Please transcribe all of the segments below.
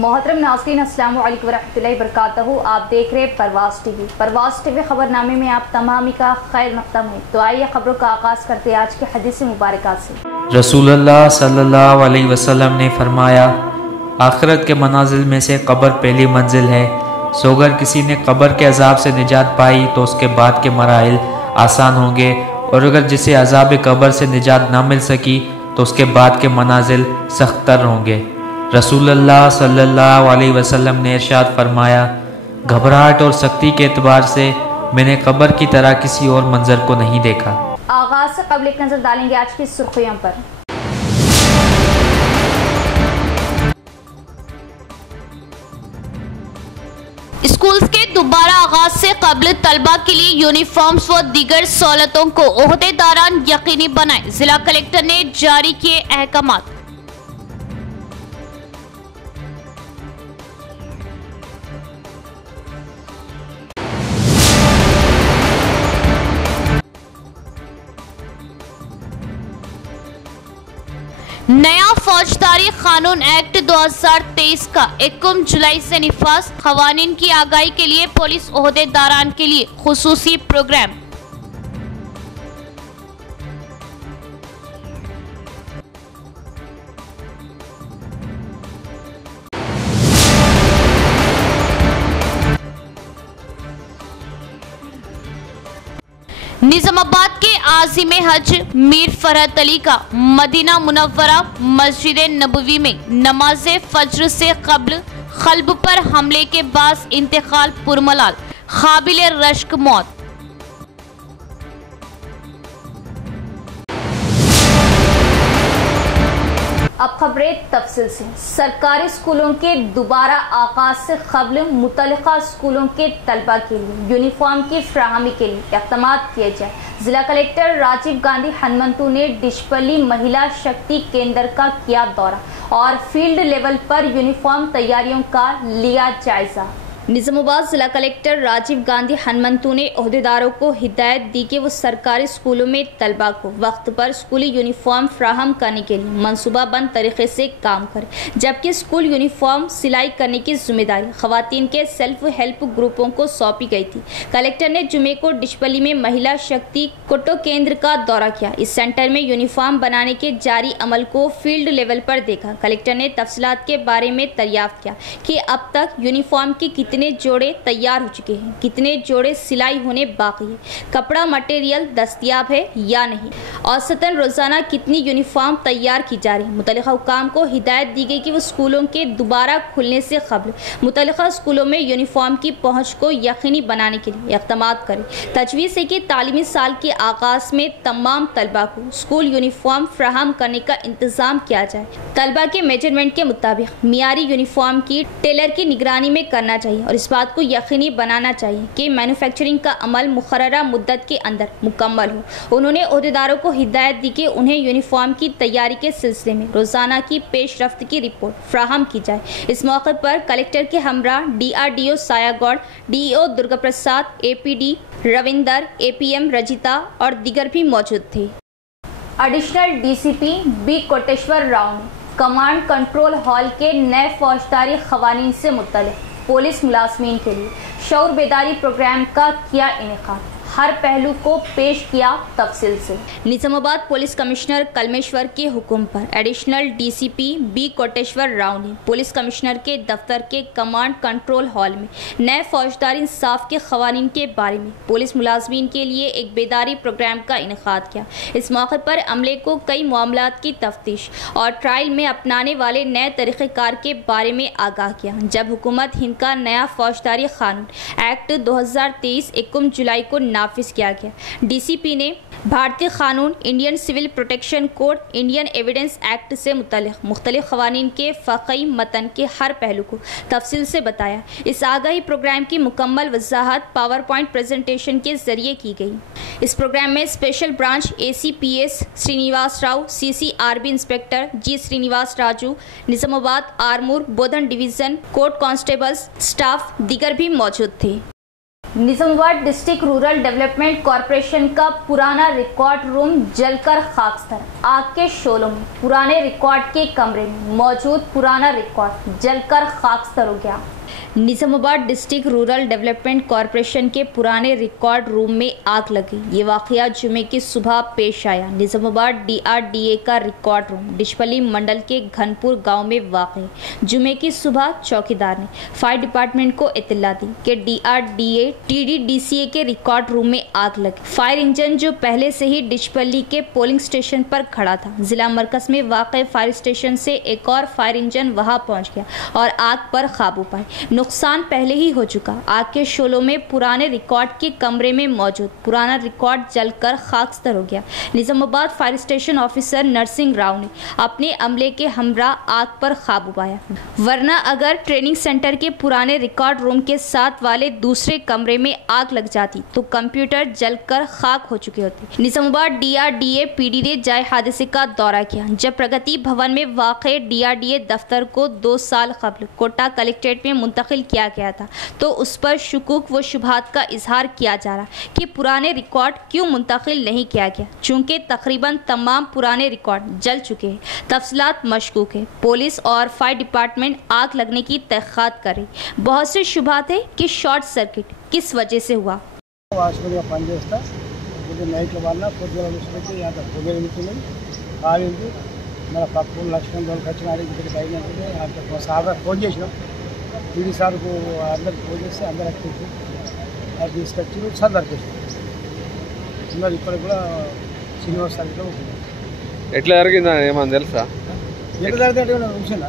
मोहतरम नाज़रीन, अस्सलाम वालेकुम वरहमतुल्लाहि वबरकातुहू। आप देख रहे हैं परवाज़ टीवी। परवाज़ टीवी खबरनामे में आप तमामी का खैर मक़दम है। तो आइए खबरों का आगाज़ करते हैं आज की हदीस मुबारक से। रसूलुल्लाह सल्लल्लाहु अलैहि वसल्लम ने फरमाया, आखिरत के मनाजिल में से कब्र पहली मंजिल है। सो अगर किसी ने कब्र के अजाब से निजात पाई तो उसके बाद के मराहिल आसान होंगे, और अगर जिसे अजाब कब्र से निजात ना मिल सकी तो उसके बाद के मनाजिल सख्तर होंगे। रसूलुल्लाह सल्लल्लाहु अलैहि वसल्लम ने इरशाद फरमाया, घबराहट और सख्ती के एतबार से मैंने कब्र की तरह किसी और मंजर को नहीं देखा। आगाज से कबल एक नजर डालेंगे आज की सुर्खियों पर। स्कूल्स के दोबारा आगाज से कबल तलबा के लिए यूनिफॉर्म्स व दीगर सहूलतों को ओहदेदारान यकीनी बनाए, जिला कलेक्टर ने जारी किए अहकामात। नया फौजदारी कानून एक्ट 2023 का 21 जुलाई से निफाज। खवानीन की आगाही के लिए पुलिस ओहदेदारान के लिए खुसूसी प्रोग्राम। निजामाबाद के आज़िम हज मीर फरहत अली का मदीना मुनव्वरा मस्जिद नबवी में नमाज फज्र से कब्ल क़ल्ब पर हमले के बाद इंतकाल, पुरमलाल, काबिल रश्क मौत। अब खबरें तफसील से। सरकारी स्कूलों के दोबारा आगाज से कबल मुतल्लिका स्कूलों के तलबा के लिए यूनिफॉर्म की फ्राहमी के लिए इक़दाम किए जाए। जिला कलेक्टर राजीव गांधी हनुमंतु ने डिशपल्ली महिला शक्ति केंद्र का किया दौरा और फील्ड लेवल पर यूनिफॉर्म तैयारियों का लिया जायजा। निजामाबाद जिला कलेक्टर राजीव गांधी हनुमंतु ने ओहदेदारों को हिदायत दी कि वो सरकारी स्कूलों में तलबा को वक्त पर स्कूली यूनिफॉर्म फ्राहम करने के लिए मनसूबाबंद तरीके से काम करें, जबकि स्कूल यूनिफॉर्म सिलाई करने की जिम्मेदारी खवातीन के सेल्फ हेल्प ग्रुपों को सौंपी गई थी। कलेक्टर ने जुमे को डिशपल्ली में महिला शक्ति कोटो केंद्र का दौरा किया। इस सेंटर में यूनिफॉर्म बनाने के जारी अमल को फील्ड लेवल पर देखा। कलेक्टर ने तफसीलात के बारे में दरियाफ्त किया कि अब तक यूनिफॉर्म की कितने जोड़े तैयार हो चुके हैं, कितने जोड़े सिलाई होने बाकी है, कपड़ा मटेरियल दस्तयाब है या नहीं, औसतन रोजाना कितनी यूनिफॉर्म तैयार की जा रही है। मुतल्लिका हुकाम को हिदायत दी गई कि वो स्कूलों के दोबारा खुलने से कबल मुतल्लिका स्कूलों में यूनिफॉर्म की पहुंच को यकीनी बनाने के लिए इक़दाम करें। तजवीज़ है कि तालीमी साल के आगाज में तमाम तलबा को स्कूल यूनिफॉर्म फ्राहम करने का इंतजाम किया जाए। तलबा के मेजरमेंट के मुताबिक मियारी यूनिफॉर्म की टेलर की निगरानी में करना चाहिए और इस बात को यकीनी बनाना चाहिए कि मैन्युफैक्चरिंग का अमल मुकर्ररा मुद्दत के अंदर मुकम्मल हो। उन्होंने ओहदेदारों को हिदायत दी कि उन्हें यूनिफॉर्म की तैयारी के सिलसिले में रोजाना की पेशरफ्त की रिपोर्ट फ्राहम की जाए। इस मौके पर कलेक्टर के हमरा DRDO सायागौड़, DEO Durga Prasad, APD Ravinder, APM Rajitha और दीगर भी मौजूद थे। Additional DCP B Koteshwar Rao ने कमांड कंट्रोल हॉल के नए फौजदारी खवानीन से मुतल्लिक़ पुलिस मुलाजमीन के लिए शऊर बेदारी प्रोग्राम का किया इनेकाद। हर पहलू को पेश किया तफसील से। निजामाबाद पुलिस कमिश्नर कलमेश्वर के हुक्म पर additional DCP B Koteshwar Rao ने पुलिस कमिश्नर के दफ्तर के कमांड कंट्रोल हॉल में नए फौजदारी इंसाफ के खवानीन के बारे में पुलिस मुलाजमीन के लिए एक बेदारी प्रोग्राम का इनेकाद किया। इस मौके पर अमले को कई मामलात की तफ्तीश और ट्रायल में अपनाने वाले नए तरीक़ेकार के बारे में आगाह किया। जब हुकूमत हिंद का नया फौजदारी कानून एक्ट 2023 21 जुलाई को नाफिज किया गया, DCP ने भारतीय कानून, Indian civil protection code, Indian evidence act से मुतल्लिक़ मुख्तलिफ क़वानीन के फ़क़ई मतन के हर पहलू को तफसील से बताया। इस आगाही प्रोग्राम की मुकम्मल वजाहत पावर पॉइंट प्रेजेंटेशन के जरिए की गई। इस प्रोग्राम में special branch ACPS Srinivas Rao, CCRB inspector G Srinivas Raju, Nizamabad Armoor Bodhan division court constables staff दीगर भी मौजूद थे। Nizamabad district rural development corporation का पुराना रिकॉर्ड रूम जलकर खाकस्तर। आग के शोलों में पुराने रिकॉर्ड के कमरे में मौजूद पुराना रिकॉर्ड जलकर खाकस्तर हो गया। Nizamabad district rural development corporation के पुराने रिकॉर्ड रूम में आग लगी। ये वाकया जुमे की सुबह पेश आया। निजामाबाद DRDA का रिकॉर्ड रूम डिशपल्ली मंडल के घनपुर गांव में वाक़। जुमे की सुबह चौकीदार ने फायर डिपार्टमेंट को इत्तला दी कि DRDA TDDCA के रिकॉर्ड रूम में आग लगी। फायर इंजन जो पहले से ही डिशपल्ली के पोलिंग स्टेशन पर खड़ा था, जिला मरकज में वाक़ फायर स्टेशन से एक और फायर इंजन वहां पहुंच गया और आग पर काबू पाए। नुकसान पहले ही हो चुका। आग के शोलों में पुराने रिकॉर्ड के कमरे में मौजूद पुराना रिकॉर्ड जलकर खाकस्तर हो गया। Nizamabad fire station officer Narasimha Rao ने अपने अमले के हमरा आग पर काबू पाया, वरना अगर ट्रेनिंग सेंटर के पुराने रिकॉर्ड रूम के साथ वाले दूसरे कमरे में आग लग जाती तो कंप्यूटर जलकर खाक हो चुके होते। निजामाबाद DRDA PD ने जाए हादसे का दौरा किया। जब प्रगति भवन में वाक़े DRDA दफ्तर को 2 साल कबल कोटा कलेक्ट्रेट में मुंतकिल किया गया था, तो उस पर शुकूक व शुबहात का इजहार किया जा रहा कि पुराने रिकॉर्ड क्यों मुंतकिल नहीं किया गया, चूँकि तकरीबन तमाम पुराने रिकॉर्ड जल चुके हैं। तफसीलात मशकूक है। पुलिस और फायर डिपार्टमेंट आग लगने की तहक़ीक़ात कर रही। बहुत से शुबहात है कि शॉर्ट सर्किट किस वजह से हुआ। पीडी साहब को अंदर वजह से अंदर रखे थे और తీసుకొచ్చి సార్ దర్కేసారు ఇక్కడ కూడా శ్రీనివాస్ సార్ కూడా ఎట్లా జరిగిందా ఏమన్నా తెలుసా ఎట్లా జరిగిందంటే ఉంచనా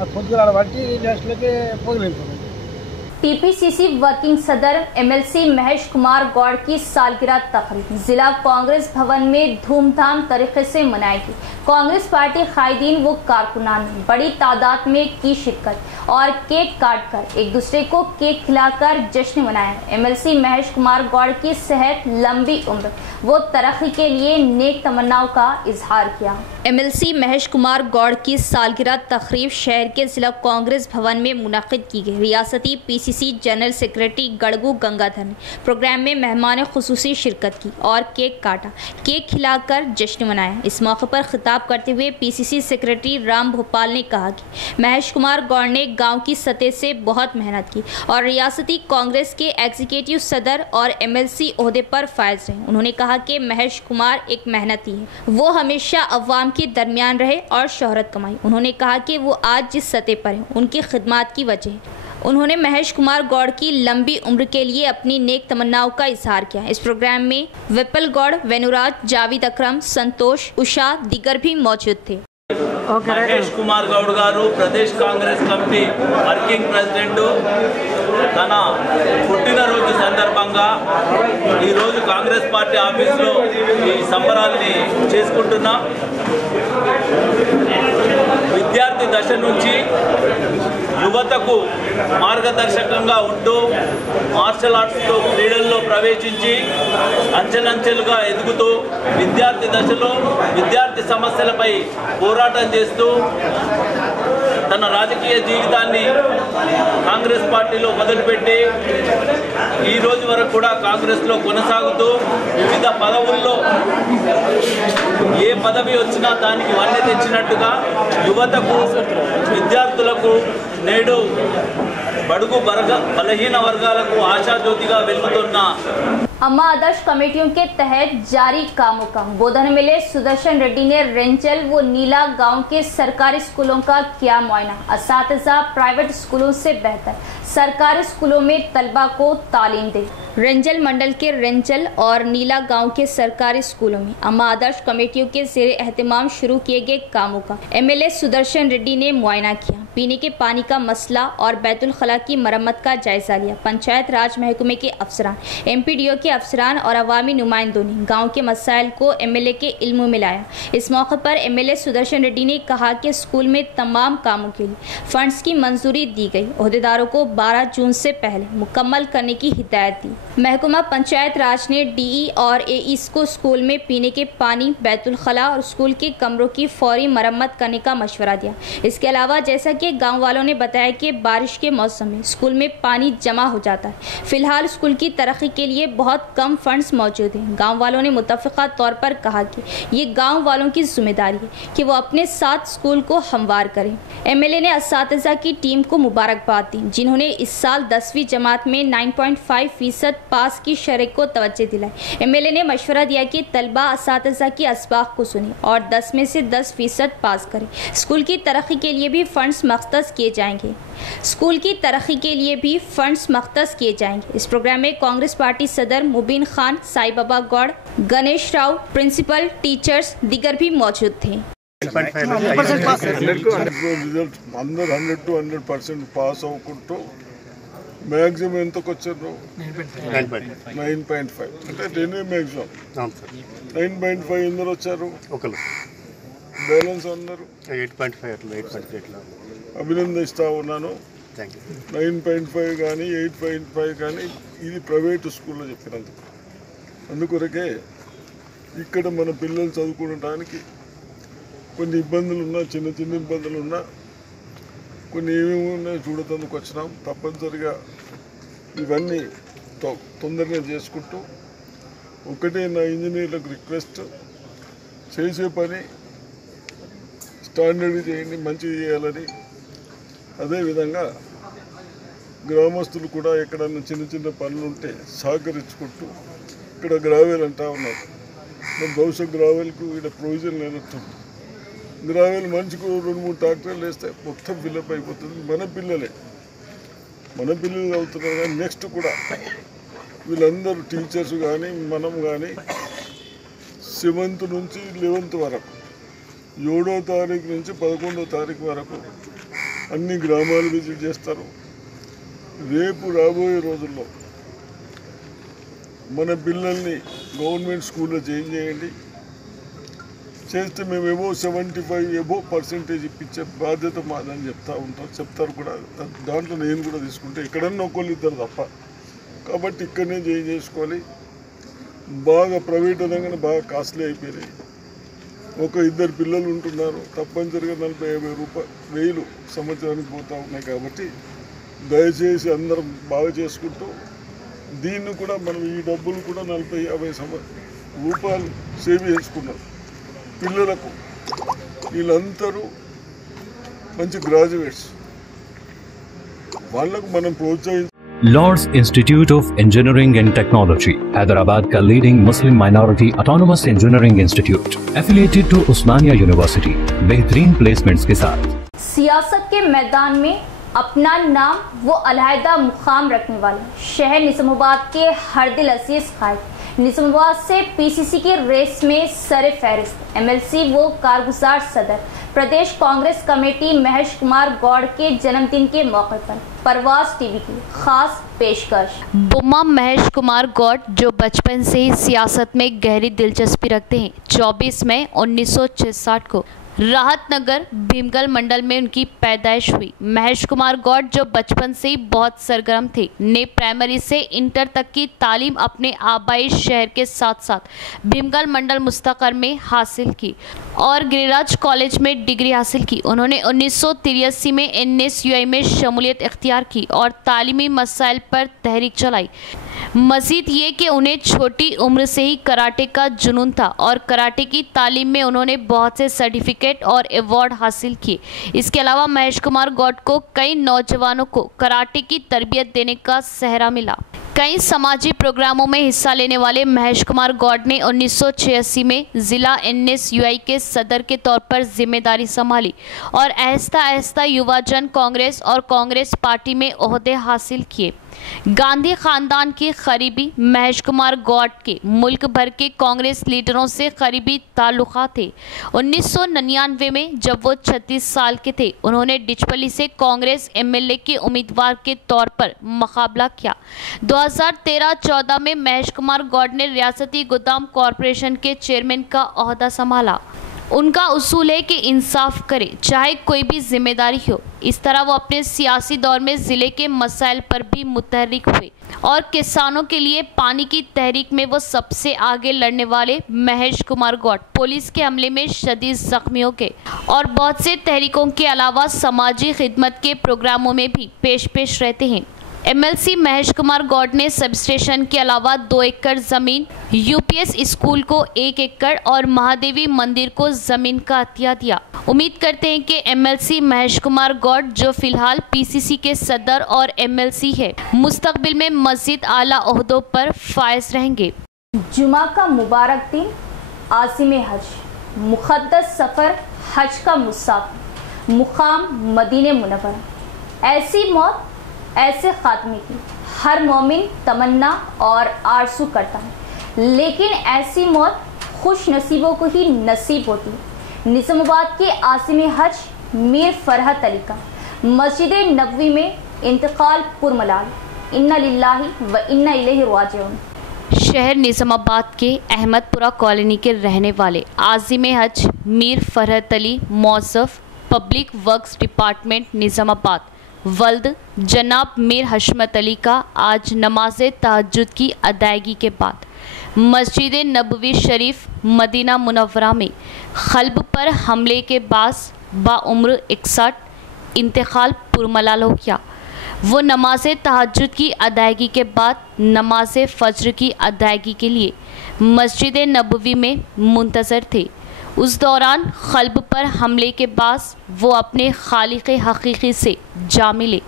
ఆ పొద్దుగాల బట్టి లాస్ట్లోకి పోగలేదు। TPCC वर्किंग सदर MLC महेश कुमार गौड़ की सालगिरह तकरीब जिला कांग्रेस भवन में धूमधाम तरीके से मनाई गई। कांग्रेस पार्टी कायदीन व कारकुनान ने बड़ी तादाद में की शिरकत और केक काट कर एक दूसरे को केक खिलाकर जश्न मनाया। MLC महेश कुमार गौड़ की सेहत, लंबी उम्र व तरक्की के लिए नेक तमन्नाओं का इजहार किया। MLC महेश कुमार गौड़ की सालगिरह तकरीब शहर के जिला कांग्रेस भवन में मुनक़िद की गई। रियासती PCC जनरल सेक्रेटरी गड़गू गंगाधर ने प्रोग्राम में मेहमान खुसूसी शिरकत की और केक काटा, केक खिलाकर जश्न मनाया। इस मौके पर खिताब करते हुए PCC सेक्रेटरी राम भोपाल ने कहा कि महेश कुमार गौड़ ने गांव की सतह से बहुत मेहनत की और रियासती कांग्रेस के एग्जीक्यूटिव सदर और MLC ओहदे पर फायज रहे। उन्होंने कहा कि महेश कुमार एक मेहनती है, वो हमेशा अवाम के दरमियान रहे और शोहरत कमाई। उन्होंने कहा कि वो आज जिस सतह पर है उनकी खिदमत की वजह है। उन्होंने महेश कुमार गौड़ की लंबी उम्र के लिए अपनी नेक तमन्नाओं का इजहार किया। इस प्रोग्राम में विपल गौड़, वेनुराज, जावेद अकरम, संतोष, उषा दीगर भी मौजूद थे। महेश कुमार गौड़ गारू प्रदेश कांग्रेस कमिटी वर्किंग प्रेसिडेंट తన పుట్టినరోజు సందర్భంగా ఈరోజు కాంగ్రెస్ పార్టీ ఆఫీసులో ఈ సంబరాల్ని చేసుకుంటున్నాం। విద్యార్థి దశ నుంచి యువతకు మార్గదర్శకంగా ఉంటూ మార్షల్ ఆర్ట్స్తో క్రీడల్లో ప్రవేశించి అంచెలంచెలుగా ఎదుగుతూ విద్యార్థి దశలో విద్యార్థి సమస్యలపై పోరాటం చేస్తూ తన రాజకీయ జీవితాన్ని కాంగ్రెస్ పార్టీలో మొదలుపెట్టి ఈ రోజు వరకు కూడా కాంగ్రెస్లో కొనసాగుతూ వివిధ పదవుల్లో ఏ పదవి వచ్చినా దానికి వన్నె తెచ్చినట్టుగా యువతకు, విద్యార్థులకు నేడు బడుగు బలహీన వర్గాలకు ఆశాజ్యోతిగా వెలుగుతున్న अम्मा आदर्श कमेटियों के तहत जारी कामों का बोधन मिले सुदर्शन रेड्डी ने रेंजल व नीला गांव के सरकारी स्कूलों का किया मुआयना। असातिज़ा प्राइवेट स्कूलों से बेहतर सरकारी स्कूलों में तलबा को तालीम दे। रेंजल मंडल के रेंजल और नीला गांव के सरकारी स्कूलों में अम्मा आदर्श कमेटियों के ज़ेर एहतमाम शुरू किए गए कामों का MLA सुदर्शन रेड्डी ने मुआयना किया। पीने के पानी का मसला और बैतुल खला की मरम्मत का जायजा लिया। पंचायत राज महकमे के अफसरान, MPDO के अफसरान और अवामी नुमाइंदों ने गाँव के मसाइल को MLA के इल्म में लाया। इस मौके पर MLA सुदर्शन रेड्डी ने कहा कि स्कूल में तमाम कामों के लिए फंड्स की मंजूरी दी गई। ओहदेदारों को 12 जून से पहले मुकम्मल करने की हिदायत दी। महकमा पंचायत राज ने DE और AEs को स्कूल में पीने के पानी, बैतुल खला और स्कूल के कमरों की फौरी मरम्मत करने का मशवरा दिया। इसके अलावा जैसा के गांव वालों ने बताया कि बारिश के मौसम में स्कूल में पानी जमा हो जाता है। फिलहाल स्कूल की तरक्की के लिए बहुत कम फंड्स मौजूद हैं। गांव वालों ने मुत्तफ़िक़ा तौर पर कहा कि ये गांव वालों की जिम्मेदारी है कि वो अपने साथ स्कूल को हमवार करें। एमएलए ने असातिज़ा की टीम को मुबारकबाद दी, जिन्होंने इस साल 10वीं जमात में 9.5% पास की शरह को तवज्जो दिलाई। एमएलए ने मशवरा दिया कि तलबा असातिज़ा की असबाक़ को सुने और 10 में से 10% पास करें। स्कूल की तरक्की के लिए भी फंड्स मख्तस किए जाएंगे। इस प्रोग्राम में कांग्रेस पार्टी सदर मुबीन खान, साई बाबा गौड़, गणेश राव, प्रिंसिपल, टीचर्स दीगर भी मौजूद थे। రిజల్ట్ అందరు 100 to 100% పాస్ అవ్వకుంటూ మ్యాక్సిమం ఎంతకు వచ్చారు 9.5 అంటే 10 మ్యాక్సిమం 9.5 ఎందరు వచ్చారు ఒకరు బ్యాలెన్స్ అందరు 8.5 అభినందిస్తా ఉన్నాను 9.5 కానీ 8.5 కానీ ఇది ప్రైవేట్ స్కూల్లో చెప్పినందుకు అందుకొరకే ఇక్కడ మన పిల్లలు చదువుకోవడానికి కొన్ని ఇబ్బందులు ఉన్నా, చిన్న చిన్న ఇబ్బందులు ఉన్నా, కొన్ని ఏమేమి ఉన్నాయో చూడటానికి వచ్చినాం. తప్పనిసరిగా ఇవన్నీ తొందరగా చేసుకుంటూ ఒకటే నా ఇంజనీర్లకు రిక్వెస్ట్, చేసే పని స్టాండర్డ్ చేయండి, మంచిగా చేయాలని. అదేవిధంగా గ్రామస్తులు కూడా ఎక్కడన్నా చిన్న చిన్న పనులు ఉంటే సహకరించుకుంటూ ఇక్కడ గ్రావెల్ అంటా ఉన్నారు. మరి బహుశా గ్రావెల్కు ఇక్కడ ప్రొవిజన్ లేనట్టుంది. గ్రావెల్ మనిషికి 2-3 ట్రాక్టర్లు వేస్తే మొత్తం ఫిల్అప్ అయిపోతుంది. మన పిల్లలు అవుతున్నారు. కానీ నెక్స్ట్ కూడా వీళ్ళందరూ టీచర్స్ కానీ మనం కానీ 7th నుంచి 11th వరకు, 7వ తారీఖు నుంచి 11వ తారీఖు వరకు అన్ని గ్రామాలు విజిట్ చేస్తారు. రేపు రాబోయే రోజుల్లో మన పిల్లల్ని గవర్నమెంట్ స్కూల్లో జాయిన్ చేయండి. చేస్తే మేము ఏవో 75% ఇప్పించే బాధ్యత మాదని చెప్తారు కూడా. దాంట్లో నేను కూడా తీసుకుంటే ఎక్కడన్నా ఒకళ్ళు ఇద్దరు తప్ప. కాబట్టి ఇక్కడనే జాయిన్ చేసుకోవాలి. బాగా ప్రైవేట్ అనగానే బాగా కాస్ట్లీ అయిపోయినాయి. 1-2 పిల్లలు ఉంటున్నారు, తప్పనిసరిగా 40,000-50,000 సంవత్సరానికి పోతూ ఉన్నాయి. కాబట్టి దయచేసి అందరం బాగా చేసుకుంటూ దీన్ని కూడా మనం ఈ డబ్బులు కూడా 40,000-50,000 రూపాయలు సేవ్ చేసుకున్నాం. పిల్లలకు వీళ్ళందరూ మంచి గ్రాడ్యుయేట్స్, వాళ్ళకు మనం ప్రోత్సహించాలి. Lord's Institute of Engineering and Technology, Hyderabad का leading Muslim minority autonomous engineering institute, affiliated to Osmania University, बेहतरीन प्लेसमेंट्स के साथ। सियासत के मैदान में अपना नाम वो अलहदा मुकाम रखने वाले शहर निजामाबाद के हरदिल अजीज खाइद निजामाबाद से पीसीसी की रेस में सर फहरिस्त एमएलसी वो कारगुजार सदर प्रदेश कांग्रेस कमेटी महेश कुमार गौड़ के जन्मदिन के मौके पर परवाज टीवी की खास पेशकश। बुम्मा महेश कुमार गौड़ जो बचपन से ही सियासत में गहरी दिलचस्पी रखते हैं, 24 मई 1966 को राहत नगर भीमगल मंडल में उनकी पैदाइश हुई। महेश कुमार गौड़ जो बचपन से ही बहुत सरगर्म थे, ने प्राइमरी से इंटर तक की तालीम अपने आबाई शहर के साथ साथ भीमगल मंडल मुस्तकर में हासिल की और गिरिराज कॉलेज में डिग्री हासिल की। उन्होंने 1983 में NSUI में शमूलियत इख्तियार की और तालीमी मसाइल पर तहरीक चलाई। मजीद ये कि उन्हें छोटी उम्र से ही कराटे का जुनून था और कराटे की तालीम में उन्होंने बहुत से सर्टिफिकेट और अवार्ड हासिल किए। इसके अलावा महेश कुमार गौड़ को कई नौजवानों को कराटे की तरबियत देने का सहरा मिला। कई समाजी प्रोग्रामों में हिस्सा लेने वाले महेश कुमार गौड़ ने 1986 में ज़िला NSUI के सदर के तौर पर जिम्मेदारी संभाली और आहिस्ता आहिस्ता युवा जन कांग्रेस और कांग्रेस पार्टी में ओहदे हासिल किए। गांधी खानदान की करीबी महेश कुमार गौड़ के मुल्क भर के कांग्रेस लीडरों से करीबी ताल्लुकात थे। 1999 में जब वो 36 साल के थे, उन्होंने डिचपली से कांग्रेस MLA के उम्मीदवार के तौर पर मुकाबला किया। 2013-14 में महेश कुमार गौड़ ने रियासती गोदाम कॉरपोरेशन के चेयरमैन का ओहदा संभाला। उनका उसूल है कि इंसाफ करे चाहे कोई भी जिम्मेदारी हो। इस तरह वो अपने सियासी दौर में ज़िले के मसाइल पर भी मुतहर्रिक हुए और किसानों के लिए पानी की तहरीक में वो सबसे आगे लड़ने वाले महेश कुमार गौड़ पुलिस के हमले में शदीद जख्मी हो गए और बहुत से तहरीकों के अलावा समाजी खिदमत के प्रोग्रामों में भी पेश रहते हैं। एमएलसी महेश कुमार गौड़ ने सब स्टेशन के अलावा 2 एकड़ ज़मीन, यूपीएस स्कूल को 1 एकड़ और महादेवी मंदिर को ज़मीन का अतिया दिया। उम्मीद करते हैं कि एमएलसी महेश कुमार गौड़, जो फिलहाल पीसीसी के सदर और एमएलसी है, मुस्तकबिल में मज़ीद आला ओहदों पर फायज रहेंगे। जुमा का मुबारक दिन, आज़िम हज, मुक़द्दस सफ़र हज का मुसाफिर, मुकाम मदीने मुनव्वरा। ऐसी मौत ऐसे खात्मे की हर मोमिन तमन्ना और आरज़ू करता है, लेकिन ऐसी मौत खुश नसीबों को ही नसीब होती है। निज़ामाबाद के आज़िम हज मीर फरहत अली का मस्जिद नबवी में इंतकाल पुरमलाल, इन्ना लिल्लाहि व इन्ना इलैहि राजिऊन। शहर निज़ामाबाद के अहमदपुरा कॉलोनी के रहने वाले आज़िम हज मीर फरहत अली मौसफ पब्लिक वर्क्स डिपार्टमेंट निज़ामाबाद वल्द जनाब मीर हशमत अली का आज नमाज तहज्जुद की अदायगी के बाद मस्जिद नबवी शरीफ मदीना मुनव्वरा में क़ल्ब पर हमले के बास बाउम्र 61 इंतकाल पुरमलाल हो गया। वो नमाज तहज्जुद की अदायगी के बाद नमाज फ़ज्र की अदायगी के लिए मस्जिद नबवी में मुंतज़र थे। उस दौरान क़ल्ब पर हमले के बाद वो अपने खालिक हकीकी से जा मिले।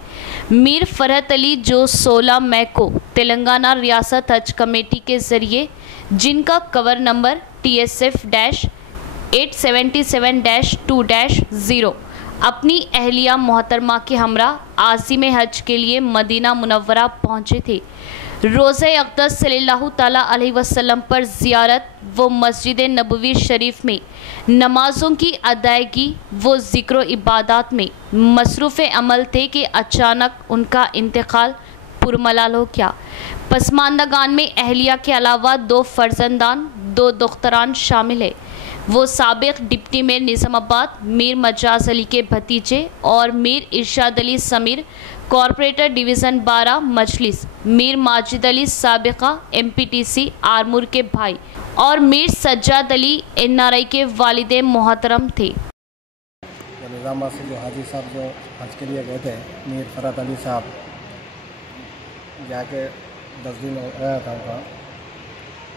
मीर फरहत अली, जो 16 मई को तेलंगाना रियासत हज कमेटी के ज़रिए, जिनका कवर नंबर TSF-877-2-0 अपनी अहलिया मोहतरमा के हमरा आज़िम हज के लिए मदीना मुनव्वरा पहुँचे थे। रोज़े अक़दस सल्लल्लाहु ताला अलैहि वसल्लम पर ज़ियारत, वो मस्जिद नबवी शरीफ में नमाज़ों की अदायगी, वो ज़िक्र इबादत में मसरूफ़ अमल थे कि अचानक उनका इंतकाल पुरमलाल हो गया। पसमानदगान में अहलिया के अलावा 2 फ़र्जंदान, 2 दुख्तरान शामिल है। वो साबिक़ डिप्टी मेयर निज़ामाबाद मीर मजाज अली के भतीजे और मीर इरशाद अली समीर कॉरपोरेटर डिवीज़न 12 मजलिस, मीर माजिद अली साबिक़ा MPTC आरमूर के भाई और मीर सज्जाद अली NRI के वालिदे मोहतरम थे। निज़ामाबाद से जो हाजी साहब जो हज के लिए गए थे, मीर फरहत अली साहब, जाके 10 दिन हो गया था उनका।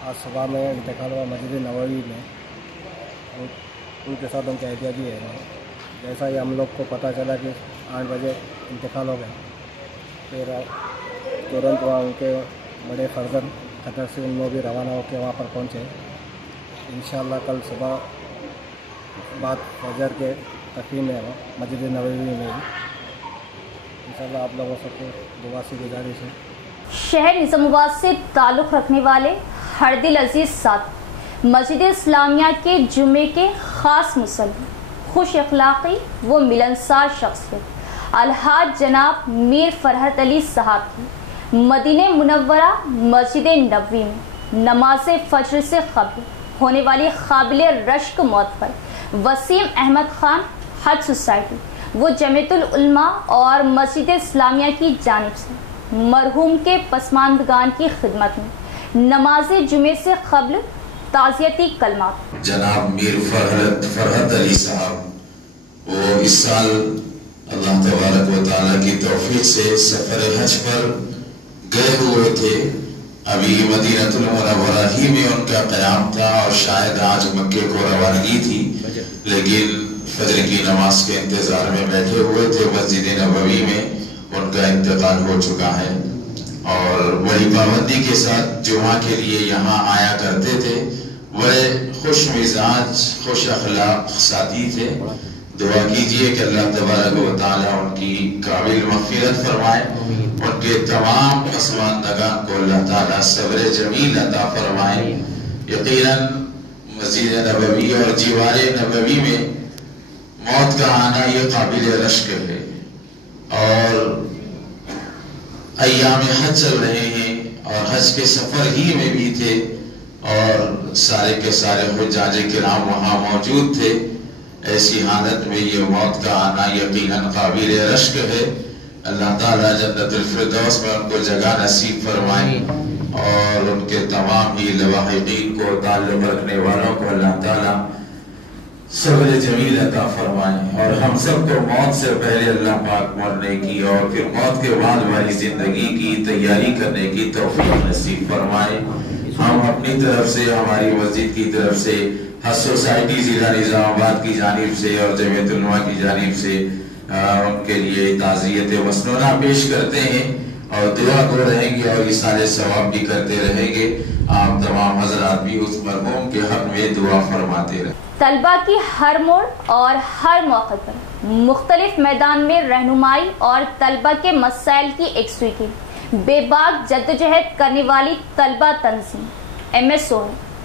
आज सुबह में इंतकाल हुआ मस्जिद नबवी में। उनके साथ उनका एहतियाजी है। जैसा ही हम लोग को पता चला कि 8 बजे इंतकाल हो गया, फिर तुरंत वहाँ उनके बड़े फर्जंद कतर से उन लोग भी रवाना होकर वहाँ पर पहुँचे। इंशाअल्लाह कल सुबह बाद फजर के तकरीब में मस्जिद नबवी में इंशाअल्लाह आप लोगों से दुआ से गुजारिश है। शहर निज़ामाबाद से ताल्लुक़ रखने वाले हरदिल अजीज़ साथ मस्जिद इस्लामिया के जुमे के ख़ास मुसल्ली, खुश अखलाक़ी व मिलनसार शख्सियत अलहाज जनाब मीर फरहत अली साहब की मदीने मुनव्वरा मस्जिद नबवी में नमाज फ़ज्र से क़ब्ल होने वाली काबिल रश्क मौत पर वसीम अहमद ख़ान हज सोसाइटी वो जमीयतुल उलमा और मस्जिद इस्लामिया की जानिब से मरहूम के पसमानदगान की खिदमत में नमाज जुमे से क़ब्ल ताज़ियती कलमा। जनाब मीर फरहत अली साहब वो इस साल अल्लाह तबारक व तआला की तौफीक से सफ़र हज पर गए हुए थे। अभी मदीनतुल मुनव्वरा ही में उनका क़याम था और शायद आज मक्के को रवानगी थी, लेकिन फजर की नमाज के इंतज़ार में बैठे हुए थे। मस्जिद नबवी में उनका इंतकाल हो चुका है और वही पाबंदी के साथ जुमा के लिए यहाँ आया करते थे। बड़े खुश मिजाज, खुश अखलाक साथी थे। दुआ कीजिए कि अल्लाह तबारक व तआला उनकी काबिल मग़फ़िरत फरमाए, उनके तमाम पसमानदगान को अल्लाह ताला सब्र जमील अता फरमाए। यकीनन मस्जिद नबवी और जीवार नबवी में मौत का आना ये काबिल रश्क है और अय्याम हज चल रहे हैं और हज के सफ़र ही में भी थे और सारे के सारे हुज्जाज किराम वहाँ मौजूद थे। ऐसी हालत में ये मौत का आना यकीनन काबिल रश्क है। अल्लाह ताला जन्नतुल फिरदौस में उनको जगह नसीब फरमाए और उनके तमाम ही लवाहिकीन को ताल्लुक़ रखने वालों को अल्लाह ताला सब्र जमील अता फरमाए और हम सबको मौत से पहले अल्लाह पाक मरने की और फिर मौत के बाद वाली जिंदगी की तैयारी करने की तौफीक नसीब फरमाए। हम अपनी तरफ से, हमारी मस्जिद की तरफ से, हज सोसाइटी जिला निजामाबाद की जानिब से और जमीयत उलमा की जानिब से उनके लिए ताज़ियत मसनूना पेश करते हैं और दुआ को रहेंगे और इसाले सवाब भी करते रहेंगे। आप तमाम हजरात भी उस मरहूम के हक में दुआ फरमाते रहे। तलबा की हर मोड़ और हर मौके पर मुख्तलिफ मैदान में रहनुमाई और तलबा के मसाइल की एकसुई की बेबाक जद्दोजहद करने वाली तलबा तंजीम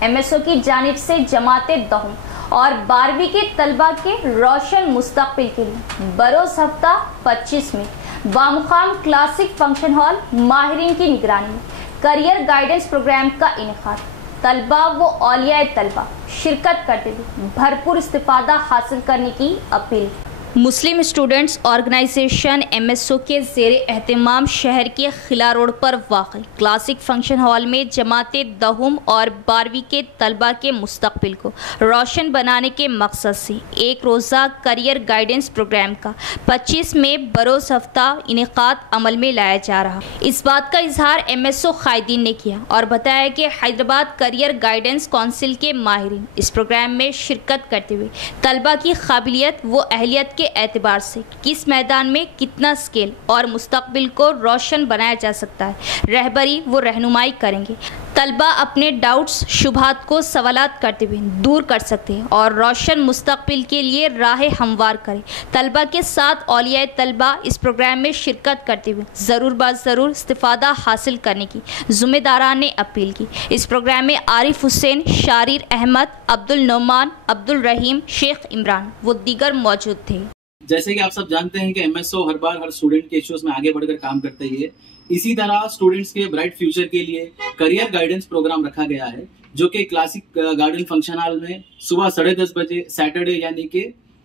MSO की जानिब से जमाते दहुम और 12वीं के तलबा के रोशन मुस्तकबिल के लिए बरोज़ हफ्ता 25 में बामुकाम क्लासिक फंक्शन हॉल माहिरीन की निगरानी में करियर गाइडेंस प्रोग्राम का इनेकाद। तलबा व औलिया तलबा शिरकत करते हुए भरपूर इस्तिफादा हासिल करने की अपील। मुस्लिम स्टूडेंट्स ऑर्गेनाइजेशन MSO के ज़ेरे एहतमाम शहर के खिला रोड पर वाक़ क्लासिक फंक्शन हॉल में जमाते दहुम और 12वीं के तलबा के मुस्तकबिल को रोशन बनाने के मकसद से एक रोज़ा करियर गाइडेंस प्रोग्राम का 25 में बरोज़ हफ्ता इनेकाद अमल में लाया जा रहा। इस बात का इजहार MSO कायदीन ने किया और बताया कि हैदराबाद करियर गाइडेंस काउंसिल के माहिरीन इस प्रोग्राम में शिरकत करते हुए तलबा की काबिलियत व अहलियत के एतबार से किस मैदान में कितना स्किल और मुस्तकबिल को रोशन बनाया जा सकता है रहबरी व रहनुमाई करेंगे। तलबा अपने डाउट्स शुबहात को सवालात करते हुए दूर कर सकते हैं और रोशन मुस्तकबिल के लिए राह हमवार करें। तलबा के साथ औलिया तलबा इस प्रोग्राम में शिरकत करते हुए ज़रूर ज़रूर इस्तिफादा हासिल करने की ज़िम्मेदारान ने अपील की। इस प्रोग्राम में आरिफ हुसैन, शारिर अहमद, अब्दुल नोमान, अब्दुल रहीम, शेख इमरान व दीगर मौजूद थे। जैसे कि आप सब जानते हैं कि MSO हर बार हर स्टूडेंट के इश्यूज में आगे बढ़कर काम करते ही है। इसी तरह स्टूडेंट्स के ब्राइट फ्यूचर के लिए करियर गाइडेंस प्रोग्राम रखा गया है जो कि क्लासिक गार्डन फंक्शन हॉल में सुबह 10:30 बजे सैटरडे यानी कि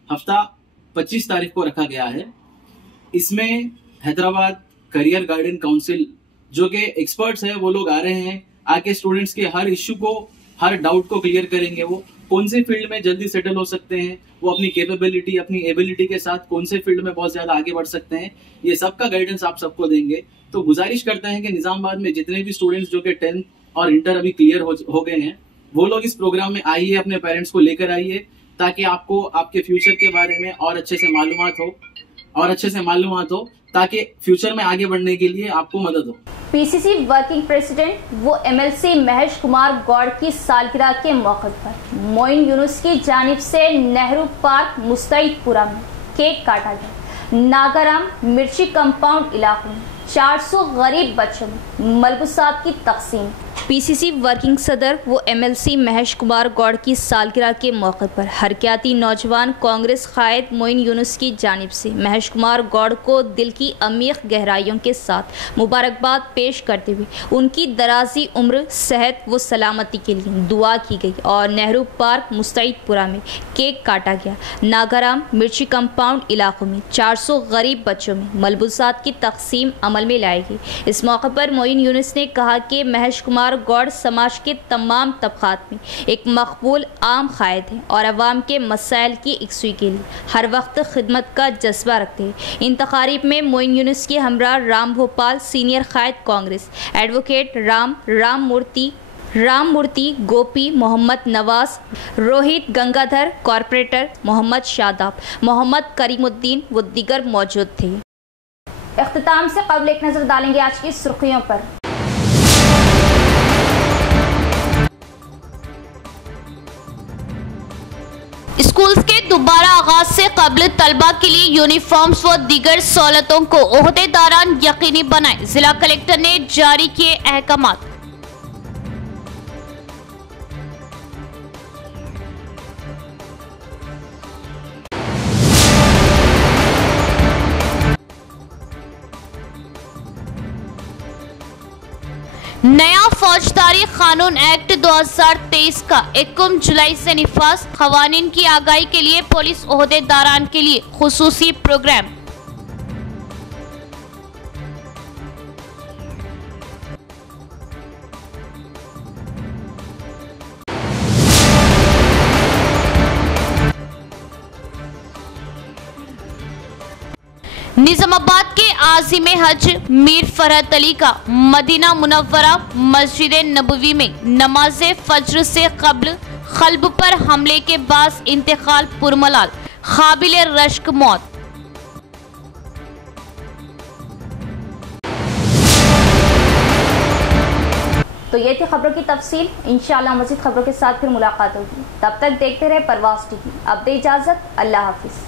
हफ्ता 25 तारीख को रखा गया है। इसमें हैदराबाद करियर गाइडेंस काउंसिल जो कि एक्सपर्ट्स है वो लोग आ रहे हैं, आके स्टूडेंट्स के हर इश्यू को, हर डाउट को क्लियर करेंगे। वो कौन से फील्ड में जल्दी सेटल हो सकते हैं, वो अपनी कैपेबिलिटी, अपनी एबिलिटी के साथ कौन से फील्ड में बहुत ज्यादा आगे बढ़ सकते हैं, ये सबका गाइडेंस आप सबको देंगे। तो गुजारिश करते हैं कि निजामाबाद में जितने भी स्टूडेंट्स जो कि 10th और इंटर अभी क्लियर हो गए हैं वो लोग इस प्रोग्राम में आइए, अपने पेरेंट्स को लेकर आइए ताकि आपको आपके फ्यूचर के बारे में और अच्छे से मालूमात हो ताकि फ्यूचर में आगे बढ़ने के लिए आपको मदद हो। PCC वर्किंग प्रेसिडेंट वो MLC महेश कुमार गौड़ की सालगिरह के मौके पर मोइन यूनुस की जानिब से नेहरू पार्क मुस्तईदपुरा में केक काटा गया। नागाराम मिर्ची कंपाउंड इलाकों में 400 गरीब बच्चों में मलबूसात की तकसीम। PCC वर्किंग सदर वो MLC महेश कुमार गौड़ की सालगिरह के मौके पर हरकयाती नौजवान कांग्रेस कायद मोइन यूनुस की जानिब से महेश कुमार गौड़ को दिल की अमीर गहराइयों के साथ मुबारकबाद पेश करते हुए उनकी दराजी उम्र, सेहत व सलामती के लिए दुआ की गई और नेहरू पार्क मुस्तईदपुरा में केक काटा गया। नागाराम मिर्ची कंपाउंड इलाकों में 400 गरीब बच्चों में मलबूसात की तकसीम अमल में लाई गई। इस मौके पर मोइन यूनुस ने कहा कि महेश कुमार गौड़ समाज के तमाम तबकात में एक मकबूल आम कायद है और अवाम के मसाइल की एकसुई के लिए हर वक्त खिदमत का जज्बा रखते हैं। इन तकारीब में मोइन यूनुस के हमरा राम भोपाल सीनियर कायद कांग्रेस, एडवोकेट राम मूर्ति, गोपी, मोहम्मद नवाज, रोहित गंगाधर, कॉरपोरेटर मोहम्मद शादाब, मोहम्मद करीमुद्दीन व दीगर मौजूद थे। इख्तिताम से कबल एक नजर डालेंगे आज की सुर्खियों पर। स्कूल्स के दोबारा आगाज से कबल तलबा के लिए यूनिफॉर्म्स व दीगर सहूलतों को ओहदेदारान यकीनी बनाए, जिला कलेक्टर ने जारी किए अहकामात। नया फौजदारी कानून एक्ट 2023 का 21 जुलाई से निफाज। खवानीन की आगाही के लिए पुलिस ओहदेदारान के लिए खुसूसी प्रोग्राम। निजामाबाद के आज़िम हज मीर फरहत अली का मदीना मुनव्वरा मस्जिद नबवी में नमाज फज्र से कब्ल क़ल्ब पर हमले के बाद इंतकाल पुरमलाल, काबिल रश्क मौत। तो ये थी खबरों की तफसील। इंशाअल्लाह मज़ीद खबरों के साथ फिर मुलाकात होगी। तब तक देखते रहे परवाज़ टीवी। अब दे इजाज़त, अल्लाह हाफिज़।